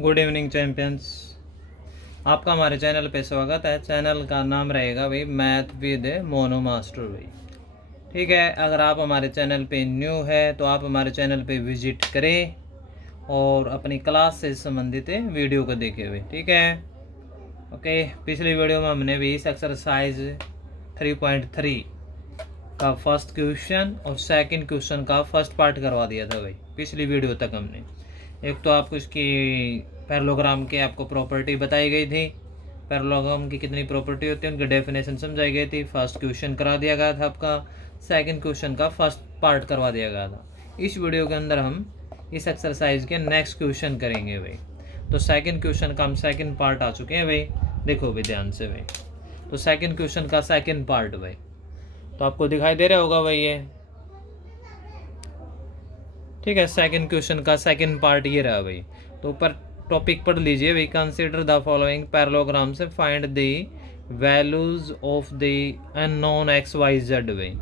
Good evening champions. आपका हमारे channel पे स्वागत है। चैनल का नाम रहेगा भाई मैथ विद मोनो मास्टर भाई। ठीक है, अगर आप हमारे चैनल पे न्यू है तो आप हमारे चैनल पे विजिट करें और अपनी क्लास से संबंधित वीडियो को देखे हुए। ठीक है, ओके। पिछली वीडियो में हमने भी इस एक्सरसाइज 3.3 का फर्स्ट क्वेश्चन और सेकंड क्वेश्चन का फर्स्ट पार्ट करवा दिया था भाई। पिछली वीडियो तक हमने एक तो आपको इसकी पैरेललोग्राम के आपको प्रॉपर्टी बताई गई थी, पैरेललोग्राम की कितनी प्रॉपर्टी होती है उनकी डेफिनेशन समझाई गई थी, फर्स्ट क्वेश्चन करा दिया गया था आपका, सेकंड क्वेश्चन का फर्स्ट पार्ट करवा दिया गया था। इस वीडियो के अंदर हम इस एक्सरसाइज के नेक्स्ट क्वेश्चन करेंगे भाई। तो सेकंड क्वेश्चन का हम सेकंड पार्ट आ चुके हैं भाई। देखो भाई ध्यान से भाई, तो सेकंड क्वेश्चन का सेकंड पार्ट भाई, तो आपको दिखाई दे रहा होगा भाई ये। ठीक है, सेकंड क्वेश्चन का सेकंड पार्ट ये रहा भाई। तो ऊपर टॉपिक पढ़ लीजिए भाई, कंसीडर द फॉलोइंग पैरेललोग्राम से find the values of the unknown x y z भाई।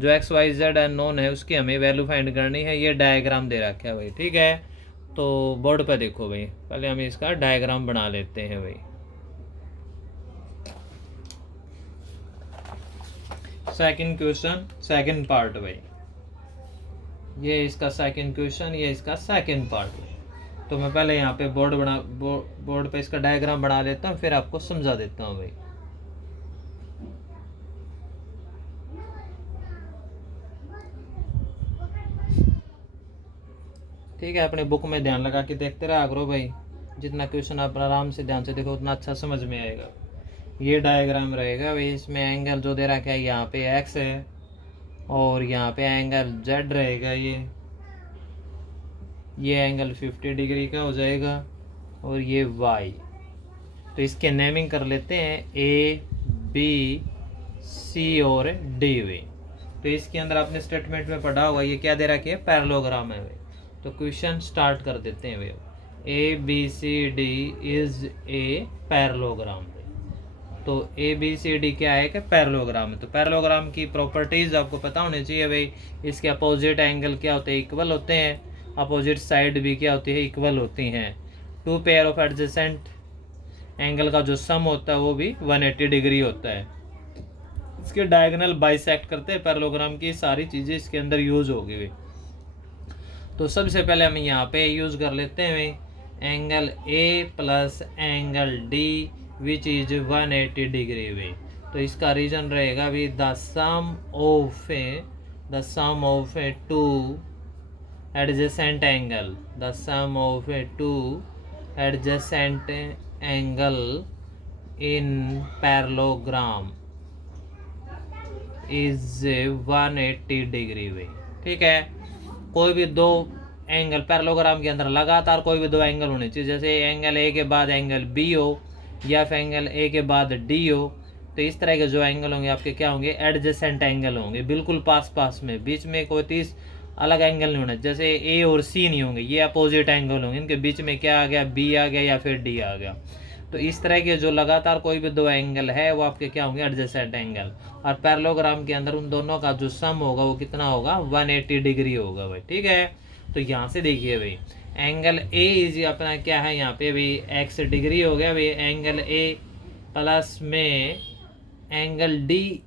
जो एक्स वाई जेड अननोन है उसकी हमें वैल्यू फाइंड करनी है। ये डायग्राम दे रखा है भाई। ठीक है, तो बोर्ड पर देखो भाई, पहले हम इसका डायग्राम बना लेते हैं भाई। सेकंड क्वेश्चन सेकंड पार्ट भाई, ये इसका सेकंड क्वेश्चन, ये इसका सेकंड पार्ट। तो मैं पहले यहाँ पे बोर्ड पे इसका डायग्राम बना लेता हूँ, फिर आपको समझा देता हूँ भाई। ठीक है, अपने बुक में ध्यान लगा के देखते रहा करो भाई। जितना क्वेश्चन आप आराम से ध्यान से देखो उतना अच्छा समझ में आएगा। ये डायग्राम रहेगा भाई, इसमें एंगल जो दे रखा है यहाँ पे एक्स है और यहाँ पे एंगल जेड रहेगा। ये एंगल 50 डिग्री का हो जाएगा और ये वाई। तो इसके नेमिंग कर लेते हैं ए बी सी और डी वे। तो इसके अंदर आपने स्टेटमेंट में पढ़ा होगा, ये क्या दे रखी है, पैरेललोग्राम है भाई। तो क्वेश्चन स्टार्ट कर देते हैं भाई। A B C D is a parallelogram. तो ए बी सी डी क्या है कि पैरेललोग्राम है। तो पैरेललोग्राम की प्रॉपर्टीज आपको पता होनी चाहिए भाई। इसके अपोजिट एंगल क्या होते हैं, इक्वल होते हैं। अपोजिट साइड भी क्या होती है, इक्वल होती हैं। Two pair of adjacent angle का जो सम होता है वो भी 180 डिग्री होता है। इसके डायगोनल बाइसेक्ट करते हैं पैरेललोग्राम की सारी चीज़ें इसके अंदर यूज होगी भाई। तो सबसे पहले हम यहाँ पे यूज कर लेते हैं भाई angle A plus angle D which is 180 degree वे। तो इसका रीजन रहेगा भी the sum of a two adjacent angle, the sum of a two adjacent angle in parallelogram is 180 degree वे। ठीक है, कोई भी दो एंगल पैरेललोग्राम के अंदर लगातार कोई भी दो एंगल होने चाहिए। जैसे एंगल ए के बाद एंगल बी हो या फिर एंगल ए के बाद डी हो। तो इस तरह के जो एंगल होंगे आपके क्या होंगे, एडजेसेंट एंगल होंगे, बिल्कुल पास पास में, बीच में कोई 30 अलग एंगल नहीं होना। जैसे ए और सी नहीं होंगे, ये अपोजिट एंगल होंगे, इनके बीच में क्या आ गया, बी आ गया या फिर डी आ गया। तो इस तरह के जो लगातार कोई भी दो एंगल है वो आपके क्या होंगे, एडजेसेंट एंगल। और पैरेललोग्राम के अंदर उन दोनों का जो सम होगा वो कितना होगा, 180 डिग्री होगा भाई। ठीक है, तो यहाँ से देखिए भाई एंगल ए इज अपना क्या है यहाँ पे भी एक्स डिग्री हो गया भाई। एंगल ए प्लस में एंगल डी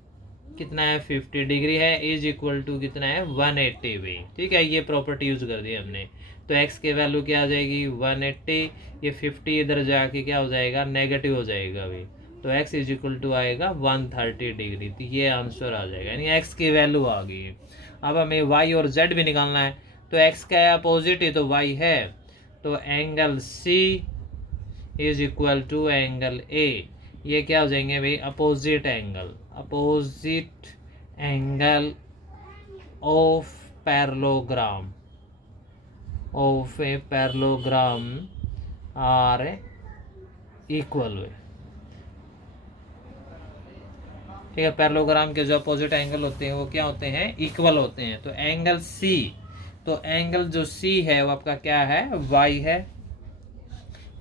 कितना है, 50 डिग्री है, इज इक्वल टू कितना है, 180 भाई। ठीक है, ये प्रॉपर्टी यूज कर दी हमने। तो एक्स के वैल्यू क्या आ जाएगी, 180। ये 50 इधर जाके क्या हो जाएगा, नेगेटिव हो जाएगा भाई। तो एक्स इज इक्वल टू आएगा 130 डिग्री। तो ये आंसर आ जाएगा, यानी एक्स की वैल्यू आ गई है। अब हमें वाई और जेड भी निकालना है। तो एक्स का अपोजिट ही तो वाई है। तो angle C is equal to angle A. ये क्या हो जाएंगे भाई, opposite angle of parallelogram a parallelogram are equal. ठीक है, पैरेललोग्राम के जो अपोजिट एंगल होते हैं वो क्या होते हैं, इक्वल होते हैं। तो एंगल सी, तो एंगल जो सी है वो आपका क्या है, वाई है।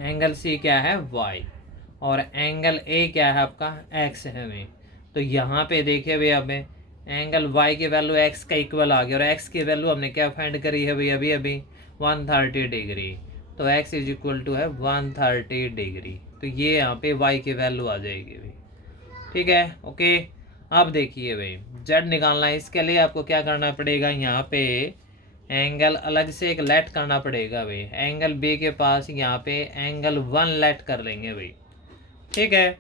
एंगल सी क्या है, वाई। और एंगल ए क्या है आपका, एक्स है भाई। तो यहाँ पे देखिए भाई हमें एंगल वाई की वैल्यू एक्स का इक्वल आ गया और एक्स की वैल्यू हमने क्या फाइंड करी है भाई, अभी 130 डिग्री। तो x इज इक्वल टू है 130 डिग्री। तो ये यहाँ पे y की वैल्यू आ जाएगी भाई। ठीक है, ओके। अब देखिए भाई, z निकालना है, इसके लिए आपको क्या करना पड़ेगा, यहाँ पे एंगल अलग से एक लेट करना पड़ेगा भाई। एंगल बी के पास यहाँ पे एंगल 1 लेट कर लेंगे भाई। ठीक है,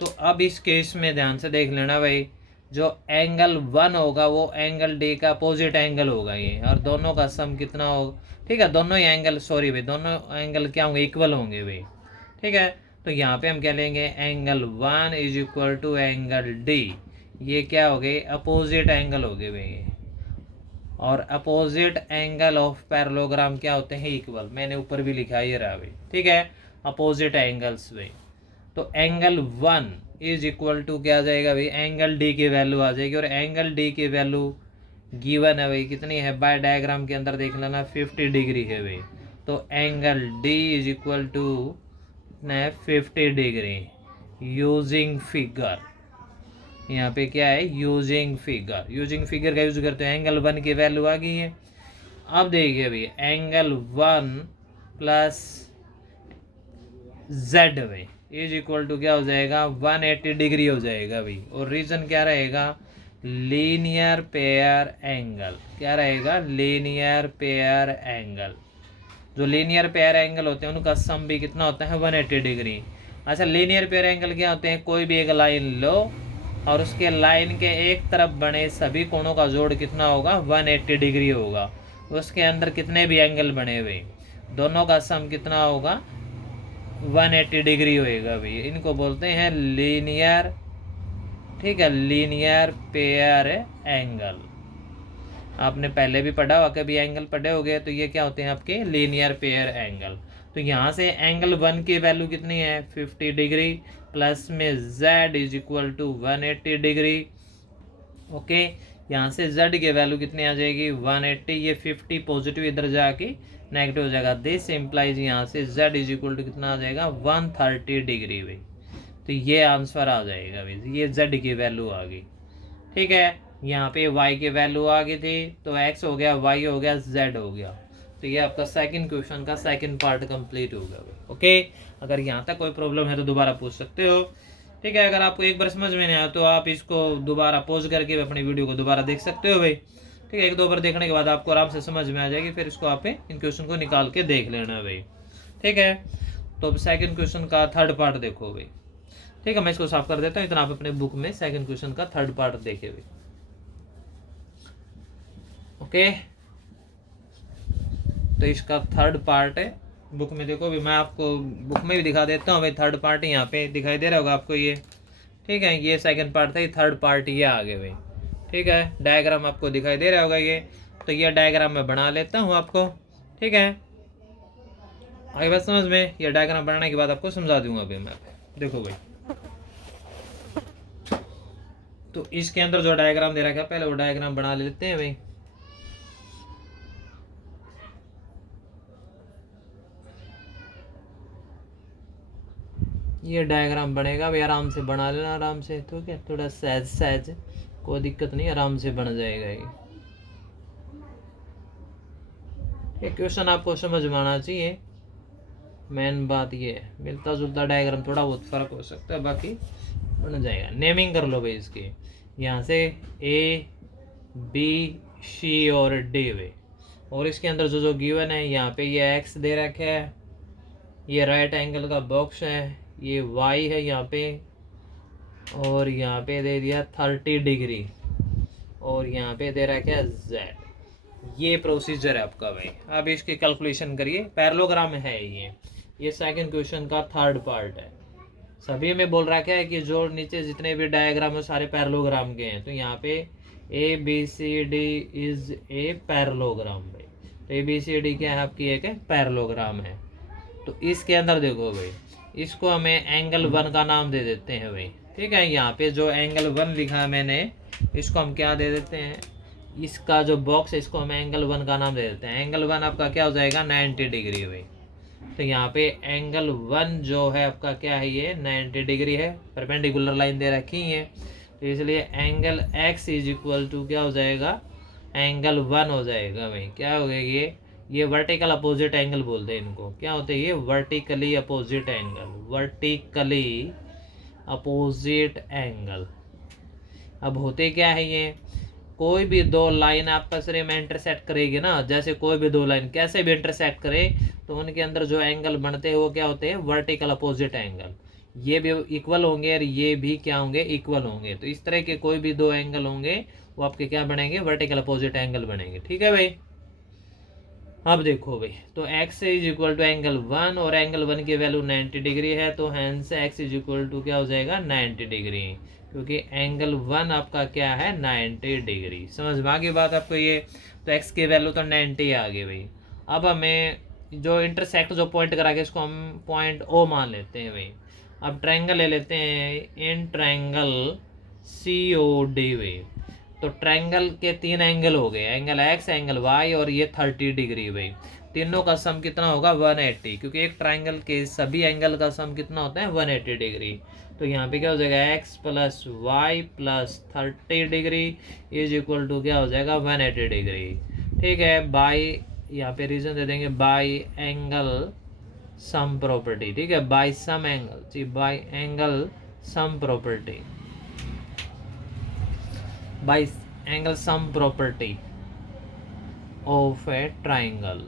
तो अब इस केस में ध्यान से देख लेना भाई, जो एंगल 1 होगा वो एंगल डी का अपोजिट एंगल होगा ये, और दोनों का सम कितना होगा। ठीक है, दोनों ही एंगल, सॉरी भाई, दोनों एंगल क्या होंगे, इक्वल होंगे भाई। ठीक है, तो यहाँ पे हम क्या लेंगे, angle 1 is equal to angle D, ये क्या हो गए, अपोजिट एंगल हो गए भाई। और अपोजिट एंगल ऑफ पैरेललोग्राम क्या होते हैं, इक्वल। मैंने ऊपर भी लिखा ये रहा भाई। ठीक है, अपोजिट एंगल्स भाई। तो एंगल 1 इज इक्वल टू क्या आ जाएगा भाई, एंगल डी की वैल्यू आ जाएगी। और एंगल डी की वैल्यू गिवन है भाई, कितनी है, बाय डायग्राम के अंदर देख लेना 50 डिग्री है भाई। तो angle D is equal to 50 degree using figure. यहाँ पे क्या है, यूजिंग फिगर। यूजिंग फिगर का यूज करते हैं, एंगल 1 की वैल्यू आ गई है। अब देखिए भाई, एंगल 1 प्लस जेड भाई इज इक्वल टू क्या हो जाएगा, 180 डिग्री हो जाएगा भाई। और रीजन क्या रहेगा, लीनियर पेयर एंगल। क्या रहेगा, लीनियर पेयर एंगल। जो लीनियर पेयर एंगल होते हैं उनका सम भी कितना होता है, 180 डिग्री। अच्छा, लीनियर पेयर एंगल क्या होते हैं, कोई भी एक लाइन लो और उसके लाइन के एक तरफ बने सभी कोणों का जोड़ कितना होगा, 180 डिग्री होगा। उसके अंदर कितने भी एंगल बने हुए, दोनों का सम कितना होगा, 180 डिग्री होएगा भाई। इनको बोलते हैं लीनियर, ठीक है, लीनियर पेयर एंगल। आपने पहले भी पढ़ा होगा, कभी एंगल पढ़े हो गए, तो ये क्या होते हैं आपके लीनियर पेयर एंगल। तो यहाँ से एंगल 1 की वैल्यू कितनी है, 50 डिग्री, प्लस में z is equal to 180 degree. Okay, यहाँ से z की वैल्यू कितनी आ जाएगी, 180। ये 50 पॉजिटिव इधर जाके नेगेटिव हो जाएगा। दिस इम्प्लाइज यहाँ से z इज इक्वल टू कितना आ जाएगा, 130 डिग्री भाई। तो ये आंसर आ जाएगा भाई, ये z की वैल्यू आ गई। ठीक है, यहाँ पे y की वैल्यू आ गई थी, तो x हो गया, y हो गया, z हो गया। तो ये आपका सेकंड क्वेश्चन का सेकंड पार्ट कंप्लीट हो गया भाई। ओके, अगर यहाँ तक कोई प्रॉब्लम है तो दोबारा पूछ सकते हो। ठीक है, अगर आपको एक बार समझ में नहीं आया तो आप इसको दोबारा पॉज करके अपनी वीडियो को दोबारा देख सकते हो भाई। ठीक है, एक दो बार देखने के बाद आपको आराम से समझ में आ जाएगी, फिर इसको आप इन क्वेश्चन को निकाल के देख लेना भाई। ठीक है, तो अब सेकंड क्वेश्चन का थर्ड पार्ट देखो भाई। ठीक है, मैं इसको साफ कर देता हूँ, इतना आप अपने बुक में सेकंड क्वेश्चन का थर्ड पार्ट देखे भाई। ओके, तो इसका थर्ड पार्ट है, बुक में देखो भी, मैं आपको बुक में भी दिखा देता हूँ भाई। थर्ड पार्ट यहाँ पे दिखाई दे रहा होगा आपको ये। ठीक है, ये सेकंड पार्ट था, ये थर्ड पार्ट ये आगे भाई। ठीक है, डायग्राम आपको दिखाई दे रहा होगा ये। तो ये डायग्राम मैं बना लेता हूँ आपको। ठीक है, आगे बात समझ में, ये डायग्राम बनाने के बाद आपको समझा दूंगा भाई मैं। देखो भाई, तो इसके अंदर जो डायग्राम दे रखा है, पहले वो डायग्राम बना लेते हैं भाई। ये डायग्राम बनेगा भाई, आराम से बना लेना, आराम से। तो क्या, थोड़ा सहज सहज, कोई दिक्कत नहीं, आराम से बन जाएगा ये क्वेश्चन आपको समझ में आना चाहिए। मेन बात ये है, मिलता जुलता डायग्राम, थोड़ा बहुत फर्क हो सकता है, बाकी बन जाएगा। नेमिंग कर लो भाई इसकी, यहाँ से A B C और D वे। और इसके अंदर जो जो गिवन है, यहाँ पे ये x दे रखा है, ये राइट एंगल का बॉक्स है, ये y है यहाँ पे, और यहाँ पे दे दिया 30 डिग्री, और यहाँ पे दे रखा है z। ये प्रोसीजर है आपका भाई। अब इसकी कैलकुलेशन करिए, पैरेललोग्राम है ये सेकंड क्वेश्चन का थर्ड पार्ट है। सभी में बोल रखा है कि जो नीचे जितने भी डायग्राम है सारे पैरेललोग्राम के हैं। तो यहाँ पे ABCD इज ए पैरेललोग्राम भाई। तो ABCD क्या है आपकी, एक पैरेललोग्राम है। तो इसके अंदर देखो भाई, इसको हमें एंगल 1 का नाम दे देते हैं भाई। ठीक है, यहाँ पे जो एंगल 1 लिखा है मैंने, इसको हम क्या दे देते हैं, इसका जो बॉक्स है इसको हम एंगल 1 का नाम दे देते हैं। एंगल 1 आपका क्या हो जाएगा, 90 डिग्री भाई। तो यहाँ पे एंगल 1 जो है आपका क्या है, ये 90 डिग्री है, परपेंडिकुलर लाइन दे रखी है। तो इसलिए angle x is equal to क्या हो जाएगा, एंगल 1 हो जाएगा भाई। क्या हो गया, ये ये वर्टिकल अपोजिट एंगल बोलते हैं इनको। क्या होते हैं ये? Vertically opposite angle, vertically opposite angle. अब होते क्या है ये? कोई भी दो लाइन आपस में इंटरसेक्ट करेगी ना, जैसे कोई भी दो लाइन कैसे भी इंटरसेक्ट करे तो उनके अंदर जो एंगल बनते हैं वो क्या होते हैं? Vertical opposite angle. ये भी इक्वल होंगे और ये भी क्या होंगे? इक्वल होंगे। तो इस तरह के कोई भी दो एंगल होंगे वो आपके क्या बनेंगे? वर्टिकल अपोजिट एंगल बनेंगे। ठीक है भाई। अब देखो भाई, तो x is equal to angle 1 और एंगल 1 की वैल्यू 90 डिग्री है, तो hence x is equal to क्या हो जाएगा? 90 डिग्री, क्योंकि एंगल 1 आपका क्या है? 90 डिग्री। समझ में आ गई बात आपको ये? तो x की वैल्यू तो 90 आ गई भाई। अब हमें जो इंटरसेक्ट जो पॉइंट करा के इसको हम पॉइंट O मान लेते हैं भाई। अब ट्रायंगल ले लेते हैं, इन ट्रायंगल COD भाई। तो ट्रायंगल के 3 एंगल हो गए, एंगल x, एंगल y और ये 30 डिग्री भाई। तीनों का सम कितना होगा? 180, क्योंकि एक ट्रायंगल के सभी एंगल का सम कितना होता है? 180 डिग्री। तो यहाँ पे क्या हो जाएगा? x plus y plus 30 degree is equal to क्या हो जाएगा? 180 डिग्री। ठीक है। बाई, यहाँ पे रीजन दे देंगे, बाई एंगल सम प्रॉपर्टी। ठीक है, बाई सम एंगल, जी by angle sum property, by angle sum property of a triangle.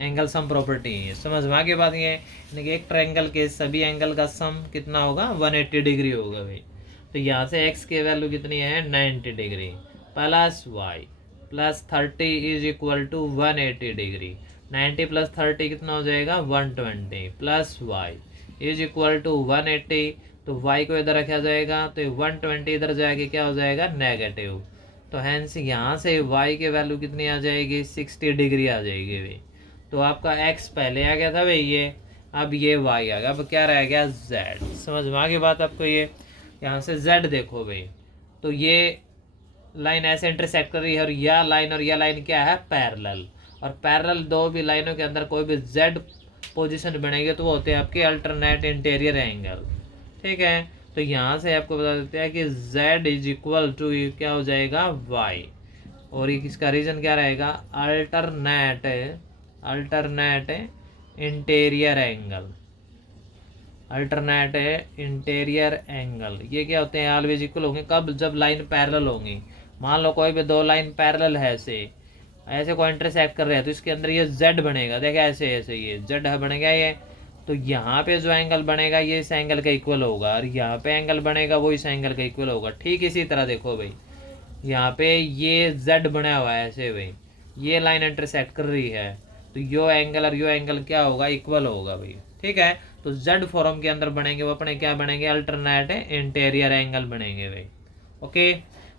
Angle sum property है, समझ में आ गई बात? ये यानी कि एक ट्राइंगल के सभी एंगल का सम कितना होगा? 180 डिग्री होगा भाई। तो यहाँ से x की वैल्यू कितनी है? 90 degree plus y plus 30 is equal to 180 degree. 90 plus 30 कितना हो जाएगा? 120 plus y is equal to 180। तो y को इधर रखा जाएगा तो 120 इधर जाके क्या हो जाएगा? नेगेटिव। तो हैंस यहाँ से y की वैल्यू कितनी आ जाएगी? 60 डिग्री आ जाएगी भाई। तो आपका x पहले आ गया था भाई ये, अब ये y आ गया, अब क्या रह गया? z। समझ में आ गई बात आपको ये? यहाँ से z देखो भाई, तो ये लाइन ऐसे इंटरसेक्ट कर रही है और यह लाइन क्या है? पैरेलल। और पैरेलल दो भी लाइनों के अंदर कोई भी z पोजीशन बनेगी तो वो होते हैं आपके अल्टरनेट इंटीरियर एंगल। ठीक है। तो यहाँ से आपको बता देते हैं कि z इज इक्वल टू क्या हो जाएगा? y। और इसका रीजन क्या रहेगा? Alternate interior angle, alternate interior angle. ये क्या होते हैं? ऑलवेज इक्वल होंगे कब? जब लाइन पैरेलल होंगी। मान लो कोई भी दो लाइन पैरेलल है, ऐसे कोई इंटरसेक्ट कर रहे हैं तो इसके अंदर ये z बनेगा। देखा ऐसे ऐसे ये z बनेगा ये। तो यहाँ पे जो एंगल बनेगा ये इस एंगल का इक्वल होगा और यहाँ पे एंगल बनेगा वो इस एंगल का इक्वल होगा। ठीक इसी तरह देखो भाई, यहाँ पे ये z बना हुआ है ऐसे भाई, ये लाइन इंटरसेक्ट कर रही है तो यो एंगल और यो एंगल क्या होगा? इक्वल होगा भाई। ठीक है। तो z फॉर्म के अंदर बनेंगे वो अपने क्या बनेंगे? अल्टरनेट इंटीरियर एंगल बनेंगे भाई। ओके।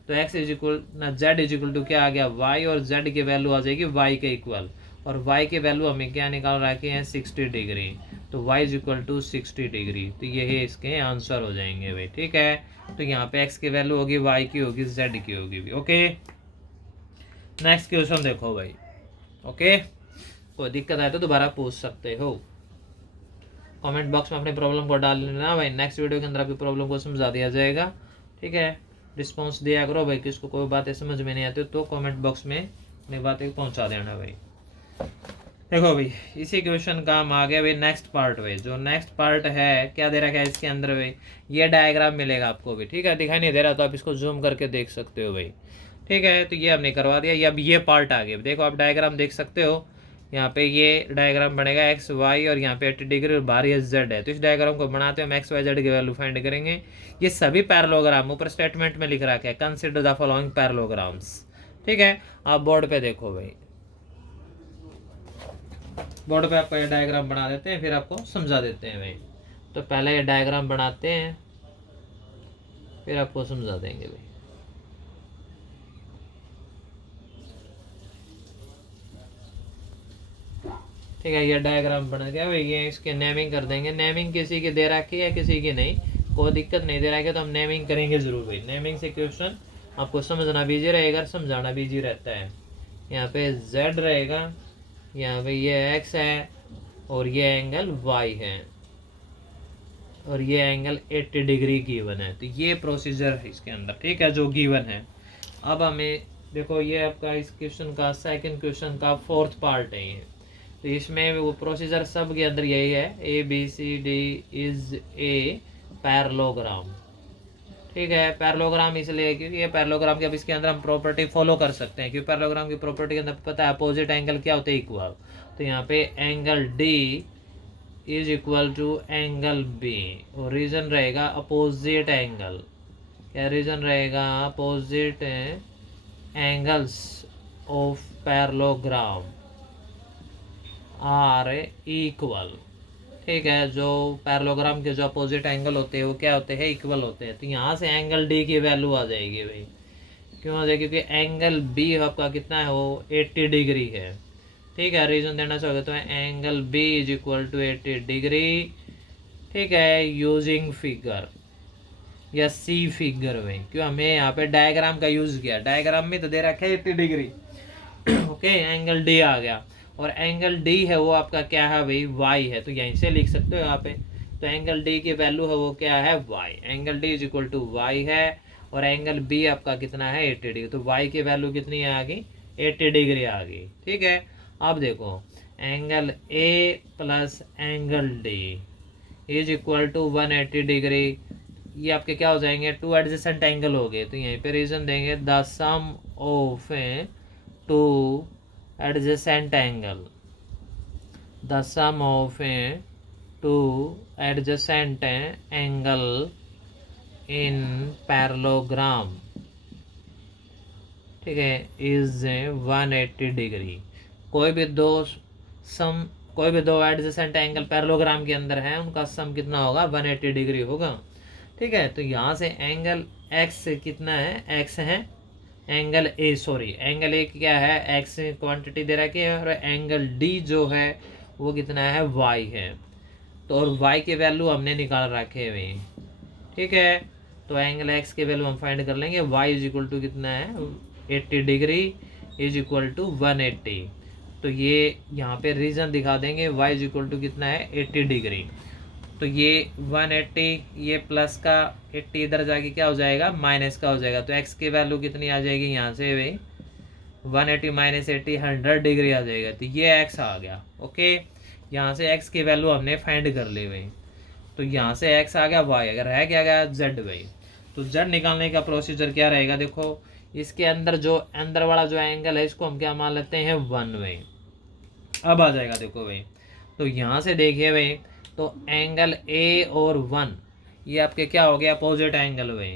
तो x इज इक्वल ना z इज इक्वल टू क्या आ गया? y, और z की वैल्यू आ जाएगी y के इक्वल, और y की वैल्यू हमें क्या निकाल रखे हैं? 60 डिग्री। तो y is equal to 60 degree. तो ये इसके आंसर हो जाएंगे भाई। ठीक है। तो यहाँ पे x की वैल्यू होगी, y की होगी, z की होगी भी। ओके। नेक्स्ट क्वेश्चन देखो भाई। ओके, कोई दिक्कत आए तो दोबारा पूछ सकते हो। कमेंट बॉक्स में अपनी प्रॉब्लम को डाल लेना भाई, नेक्स्ट वीडियो के अंदर आपकी प्रॉब्लम को समझा दिया जाएगा। ठीक है। रिस्पॉन्स दिया करो भाई, किसको कोई बातें समझ में नहीं आती तो कमेंट बॉक्स में अपनी बातें पहुंचा देना भाई। देखो भाई, इसी क्वेश्चन का हम आ गए भाई नेक्स्ट पार्ट भाई। जो नेक्स्ट पार्ट है क्या दे रखा है इसके अंदर भाई? ये डायग्राम मिलेगा आपको भी। ठीक है। दिखाई नहीं दे रहा तो आप इसको जूम करके देख सकते हो भाई। ठीक है। तो ये हमने करवा दिया। अब ये पार्ट आ गया, देखो आप डायग्राम देख सकते हो। यहाँ पे ये डायग्राम बनेगा एक्स वाई और यहाँ पे 80 डिग्री और बाहर ये जेड है। तो इस डायग्राम को बनाते हैं हम एक्स वाई जेड की वैल्यू फाइंड करेंगे। ये सभी पैरेललोग्राम ऊपर स्टेटमेंट में लिख रखा है, कंसीडर द फॉलोइंग पैरेललोग्राम्स। ठीक है। आप बोर्ड पे देखो भाई, बोर्ड पे आपको ये डायग्राम बना देते हैं फिर आपको समझा देते हैं भाई। तो पहले ये डायग्राम बनाते हैं फिर आपको समझा देंगे भाई। ठीक है। ये डायग्राम बन गया भाई, ये इसके नेमिंग कर देंगे। नेमिंग किसी की दे रखी है किसी की नहीं, कोई दिक्कत नहीं दे रखी है तो हम नेमिंग करेंगे जरूर भाई। नेमिंग से क्वेश्चन आपको समझना भी इजी रहेगा, समझाना भी इजी रहता है। यहाँ पे z रहेगा, यहाँ पे ये x है और ये एंगल y है और ये एंगल 80 डिग्री गिवन है। तो ये प्रोसीजर है इसके अंदर। ठीक है, जो गिवन है। अब हमें देखो, ये आपका इस क्वेश्चन का सेकंड क्वेश्चन का फोर्थ पार्ट है ये। तो इसमें वो प्रोसीजर सब के अंदर यही है, ABCD इज ए पैरेललोग्राम। ठीक है, पैरेललोग्राम इसलिए क्योंकि ये पैरेललोग्राम के अब इसके अंदर हम प्रॉपर्टी फॉलो कर सकते हैं, क्योंकि पैरेललोग्राम की प्रॉपर्टी के अंदर पता है अपोजिट एंगल क्या होते हैं, इक्वल। तो यहाँ पे angle D is equal to angle B, और रीजन रहेगा अपोजिट एंगल। क्या रीजन रहेगा? Opposite angles of parallelogram are equal. ठीक है, जो पैरेललोग्राम के जो अपोजिट एंगल होते हैं वो क्या होते हैं? इक्वल होते हैं। तो यहाँ से एंगल D की वैल्यू आ जाएगी भाई। क्यों आ जाएगी? क्योंकि एंगल B आपका कितना है? वो 80 डिग्री है। ठीक है, रीजन देना चाहोगे तो angle B is equal to 80 degree. ठीक है, यूजिंग फिगर या सी फिगर में, क्यों हमें यहाँ पे डायग्राम का यूज किया, डायग्राम में तो दे रखा है 80 डिग्री। ओके, एंगल D आ गया, और एंगल D है वो आपका क्या है भाई? Y है। तो यहीं से लिख सकते हो यहाँ पे। तो एंगल D की वैल्यू है वो क्या है? Y। Angle D is equal to Y है, और एंगल B आपका कितना है? 80 डिग्री। तो Y की वैल्यू कितनी आ गई? 80 डिग्री आ गई। ठीक है, अब देखो angle A plus angle D is equal to 180 degree. ये आपके क्या हो जाएंगे? टू एडजेसेंट एंगल हो गए। तो यहीं पे रीजन देंगे the sum of two adjacent angle, the sum of two adjacent angle in parallelogram, ठीक है, is 180 डिग्री। कोई भी दो एडजेसेंट एंगल पैरेललोग्राम के अंदर है, उनका सम कितना होगा? 180 डिग्री होगा। ठीक है, तो यहाँ से एंगल x कितना है? x है एंगल एंगल ए क्या है? एक्स क्वांटिटी दे रखी है, और एंगल डी जो है वो कितना है? वाई है। तो और वाई की वैल्यू हमने निकाल रखे हुए। ठीक है, तो एंगल एक्स की वैल्यू हम फाइंड कर लेंगे। वाई इज इक्वल टू कितना है? 80 डिग्री इज इक्वल टू 180। तो ये यहाँ पे रीजन दिखा देंगे, वाई इज इक्वल टू कितना है? 80 डिग्री। तो ये 180, ये प्लस का 80 इधर जाके क्या हो जाएगा? माइनस का हो जाएगा। तो x की वैल्यू कितनी आ जाएगी यहाँ से भाई? 180 माइनस 80 100 डिग्री आ जाएगा। तो ये x आ गया। ओके, यहाँ से x की वैल्यू हमने फाइंड कर ली भाई। तो यहाँ से x आ गया, y अगर है क्या गया? z भाई। तो z निकालने का प्रोसीजर क्या रहेगा? देखो इसके अंदर जो अंदर वाला जो एंगल है इसको हम क्या मान लेते हैं? 1 भाई। अब आ जाएगा देखो भाई, तो यहाँ से देखिए भाई, तो एंगल A और 1 ये आपके क्या हो गया? अपोजिट एंगल हुए।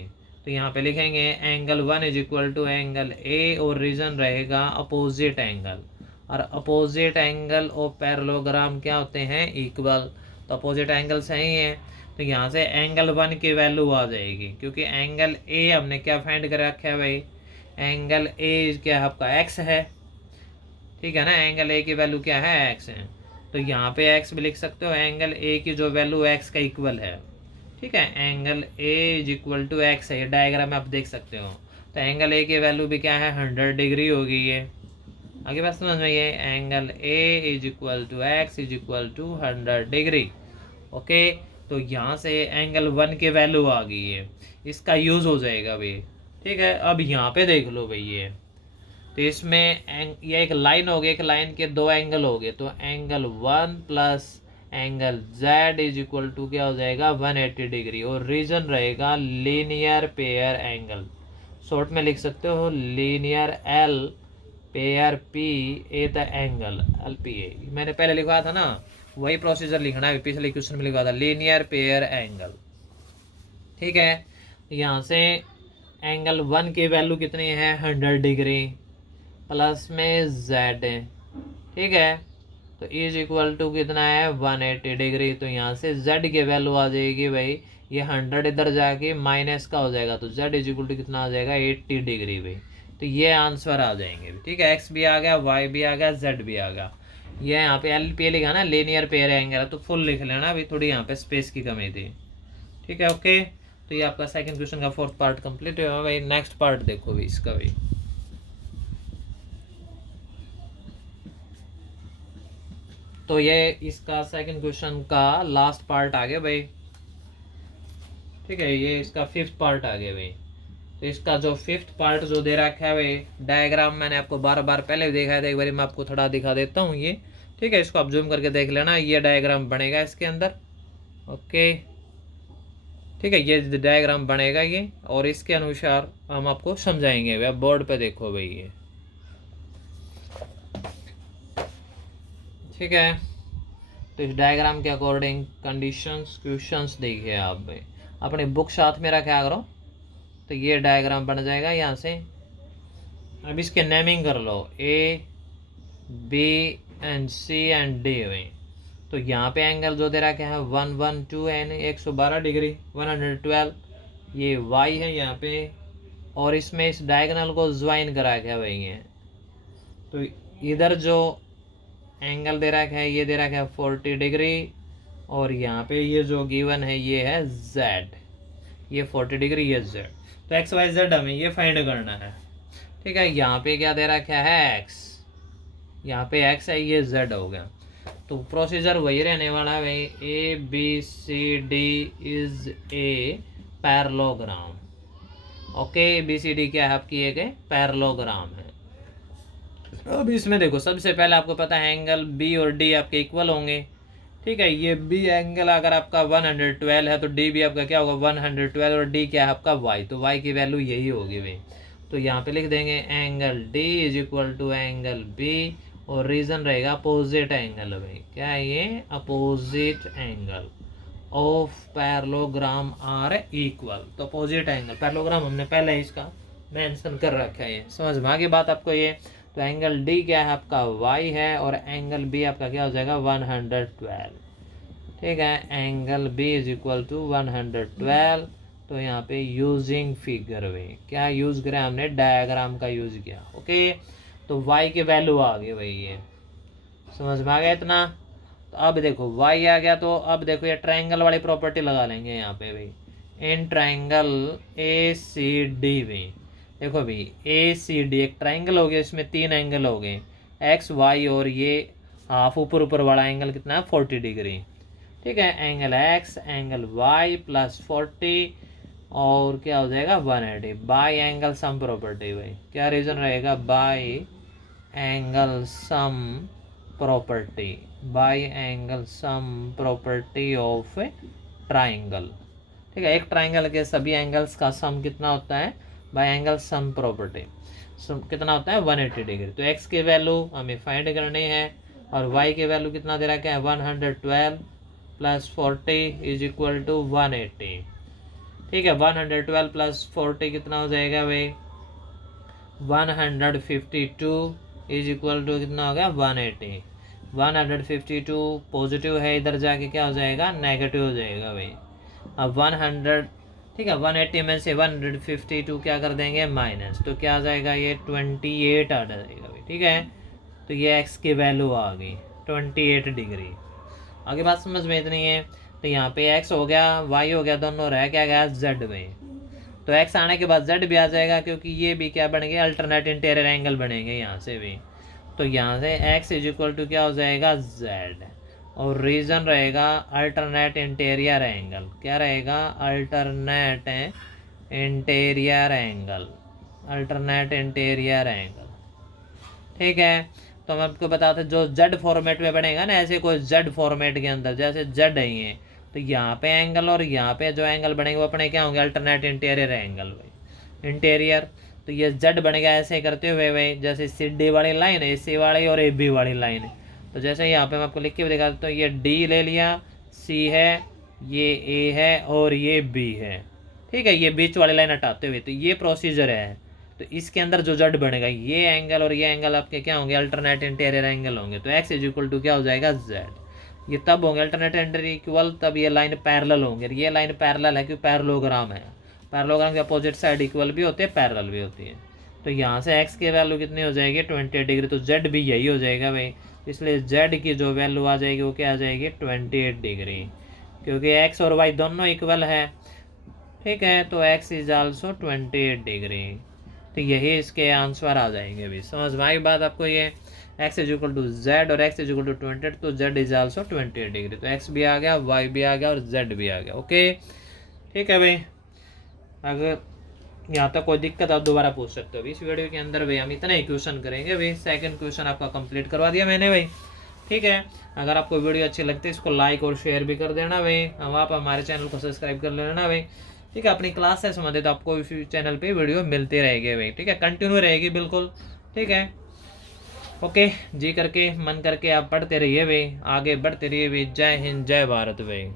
तो यहाँ पे लिखेंगे angle 1 is equal to angle A, और रीजन रहेगा अपोजिट एंगल, और अपोजिट एंगल और पैरेललोग्राम क्या होते हैं? इक्वल। तो अपोजिट एंगल सही है, तो यहाँ से एंगल 1 की वैल्यू आ जाएगी, क्योंकि एंगल A हमने क्या फाइंड कर रखा है भाई? एंगल A क्या है आपका? x है। ठीक है ना, एंगल A की वैल्यू क्या है? x है। तो यहाँ पे x भी लिख सकते हो, एंगल A की जो वैल्यू x का इक्वल है। ठीक है, angle A is equal to x है, ये डायग्राम में आप देख सकते हो। तो एंगल A की वैल्यू भी क्या है? 100 डिग्री होगी। ये आगे बात समझ में, ये angle A is equal to x is equal to 100 degree. Okay, तो यहाँ से एंगल 1 की वैल्यू आ गई है, इसका यूज हो जाएगा भाई। ठीक है, अब यहाँ पे देख लो भाई, ये तो इसमें ये एक लाइन हो गई, एक लाइन के दो एंगल हो गए। तो angle 1 plus angle Z is equal to क्या हो जाएगा? 180 डिग्री, और रीजन रहेगा लीनियर पेयर एंगल। शॉर्ट में लिख सकते हो linear L pair P A the angle LPA। मैंने पहले लिखा था ना, वही प्रोसीजर लिखना है, पिछले क्वेश्चन में लिखा था लीनियर पेयर एंगल। ठीक है, यहाँ से एंगल 1 की वैल्यू कितनी है? 100 डिग्री, प्लस में z है। ठीक है, तो इज इक्वल टू कितना है? 180 डिग्री। तो यहाँ से z की वैल्यू आ जाएगी भाई, ये 100 इधर जाके माइनस का हो जाएगा, तो z इज इक्वल टू कितना आ जाएगा? 80 डिग्री भाई। तो ये आंसर आ जाएंगे। ठीक है, x भी आ गया, y भी आ गया, z भी आ गया। ये यहाँ पे LPA लिखा ना, लीनियर पेयर एंगल है, तो फुल लिख लेना, अभी थोड़ी यहाँ पे स्पेस की कमी थी। ठीक है, ओके, तो ये आपका सेकंड क्वेश्चन का 4th पार्ट कंप्लीट हुआ भाई। नेक्स्ट पार्ट देखो भाई इसका भाई। तो ये इसका सेकंड क्वेश्चन का लास्ट पार्ट आ गया भाई। ठीक है, ये इसका 5th पार्ट आ गया भाई। तो इसका जो 5th पार्ट जो दे रखा है भाई, डायग्राम मैंने आपको बार बार पहले भी दिखाया था, एक बार मैं आपको थोड़ा दिखा देता हूँ। ये ठीक है, इसको आप जूम करके देख लेना, ये डायग्राम बनेगा इसके अंदर। ओके, ठीक है, ये डायग्राम बनेगा ये, और इसके अनुसार हम आपको समझाएंगे। वे बोर्ड पे देखो भाई ये, ठीक है। तो इस डायग्राम के अकॉर्डिंग कंडीशंस क्वेश्चंस देखिए आप भाई, अपनी बुक साथ में रखा करो, तो ये डायग्राम बन जाएगा यहाँ से। अब इसके नेमिंग कर लो, A B and C and D में। तो यहाँ पे एंगल जो दे रखा है 112 यानी 112 डिग्री, 112 ये वाई है यहाँ पे, और इसमें इस डायगोनल को ज्वाइन करा के भाई है। तो इधर जो एंगल दे रखा है ये दे रखा है 40 डिग्री, और यहाँ पे ये जो गिवन है ये है z, ये 40 डिग्री ये z। तो एक्स वाई जेड हमें ये फाइंड करना है, ठीक है। यहाँ पे क्या दे रखा है x, यहाँ पे x है, ये z हो गया। तो प्रोसीजर वही रहने वाला है भाई, A B C D is a parallelogram. Okay, B C D क्या है आपकी एक पैरेललोग्राम है। अब इसमें देखो, सबसे पहले आपको पता है एंगल बी और डी आपके इक्वल होंगे, ठीक है। ये बी एंगल अगर आपका 112 है तो डी भी आपका क्या होगा 112, और डी क्या है आपका वाई, तो वाई की वैल्यू यही होगी भाई। तो यहाँ पे लिख देंगे angle D is equal to angle B, और रीजन रहेगा अपोजिट एंगल भाई, क्या है ये opposite angle of parallelogram are equal. तो अपोजिट एंगल पैरेललोग्राम हमने पहले इसका मेंशन कर रखा है, ये समझ में आ गई बात आपको ये। तो एंगल डी क्या है आपका वाई है, और एंगल बी आपका क्या हो जाएगा 112, ठीक है। Angle B is equal to 112। तो यहाँ पे यूजिंग फिगर वे क्या यूज करें हमने, डायग्राम का यूज किया। ओके, तो y की वैल्यू आ गई भाई, ये समझ में आ गया इतना। तो अब देखो y आ गया, तो अब देखो ये ट्रायंगल वाली प्रॉपर्टी लगा लेंगे यहाँ पे भाई, in triangle A C D में। देखो भाई ए सी डी एक ट्रायंगल हो गया, इसमें 3 एंगल हो गए एक्स वाई, और ये हाफ ऊपर वाला एंगल कितना है 40 डिग्री, ठीक है। Angle x angle y plus 40, और क्या हो जाएगा 180 बाई एंगल सम प्रॉपर्टी भाई। क्या रीजन रहेगा, by angle sum property, by angle sum property of triangle, ठीक है। एक ट्राइंगल के सभी एंगल्स का सम कितना होता है, बाई एंगल सम प्रॉपर्टी कितना होता है 180 डिग्री। तो एक्स की वैल्यू हमें फाइंड करनी है, और वाई की वैल्यू कितना दे रखा है 112 प्लस 40 इज इक्वल टू 180, ठीक है। 112 प्लस 40 कितना हो जाएगा भाई 152 इज इक्वल टू कितना हो गया 180। 152 पॉजिटिव है, इधर जाके क्या हो जाएगा नेगेटिव हो जाएगा भाई। अब 100, ठीक है, 180 में से 152 क्या कर देंगे माइनस, तो क्या आ जाएगा ये 28 आ जाएगा भाई, ठीक है। तो ये x की वैल्यू आ गई 28 डिग्री। आगे बात समझ में इतनी है। तो यहाँ पे x हो गया y हो गया, दोनों रह क्या गया z में। तो x आने के बाद z भी आ जाएगा, क्योंकि ये भी क्या बनेंगे अल्टरनेट इंटीरियर एंगल बनेंगे यहाँ से भी। तो यहाँ से x इज इक्वल टू क्या हो जाएगा z, और रीजन रहेगा अल्टरनेट इंटीरियर एंगल। क्या रहेगा alternate interior angle, alternate interior angle, ठीक है। तो हम आपको बताते जो z फॉर्मेट में बनेगा ना, ऐसे कोई z फॉर्मेट के अंदर जैसे z है ये, तो यहाँ पे एंगल और यहाँ पे जो एंगल बनेंगे वो अपने क्या होंगे अल्टरनेट इंटीरियर एंगल भाई, इंटीरियर। तो ये z बनेगा ऐसे करते हुए भाई, जैसे सी डी वाली लाइन है, सी वाली और ए बी वाली लाइन है। तो जैसे यहाँ पे मैं आपको लिख के भी दिखा देता हूँ, ये डी ले लिया, सी है, ये ए है, और ये बी है, ठीक है। ये बीच वाली लाइन हटाते हुए, तो ये प्रोसीजर है। तो इसके अंदर जो z बनेगा ये एंगल और ये एंगल आपके क्या होंगे अल्टरनेट इंटीरियर एंगल होंगे। तो x इज इक्वल टू क्या हो जाएगा z, ये तब होंगे अल्टरनेट इंटीरियर इक्वल तब ये लाइन पैरेलल होंगे। ये लाइन पैरेलल है क्योंकि पैरेललोग्राम है, पैरेललोग्राम के अपोजिट साइड इक्वल भी होते हैं पैरेलल भी होती है। तो यहाँ से x की वैल्यू कितनी हो जाएगी 28 डिग्री, तो z भी यही हो जाएगा भाई, इसलिए z की जो वैल्यू आ जाएगी वो क्या आ जाएगी 28 डिग्री, क्योंकि x और y दोनों इक्वल है, ठीक है। तो x इज आल्सो 28 डिग्री। तो यही इसके आंसर आ जाएंगे भी, समझ में आई बात आपको। ये x is equal to z और x इज इक्वल टू 28, तो z इज आल्सो 28 डिग्री। तो x भी आ गया, y भी आ गया और z भी आ गया। ओके, ठीक है भाई। अगर यहाँ तक कोई दिक्कत आप दोबारा पूछ सकते हो। इस वीडियो के अंदर भाई हम इतना ही क्वेश्चन करेंगे भाई। सेकंड क्वेश्चन आपका कंप्लीट करवा दिया मैंने भाई। ठीक है। अगर आपको वीडियो अच्छी लगती है इसको लाइक और शेयर भी कर देना भाई, अब आप हमारे चैनल को सब्सक्राइब कर लेना भाई, ठीक है। अपनी क्लास से संबंधित आपको इस चैनल पे वीडियो मिलती रहेगी भाई, ठीक है, कंटिन्यू रहेगी बिल्कुल, ठीक है। ओके, जी करके मन करके आप पढ़ते रहिए भाई, आगे बढ़ते रहिए भाई। जय हिंद, जय भारत भाई।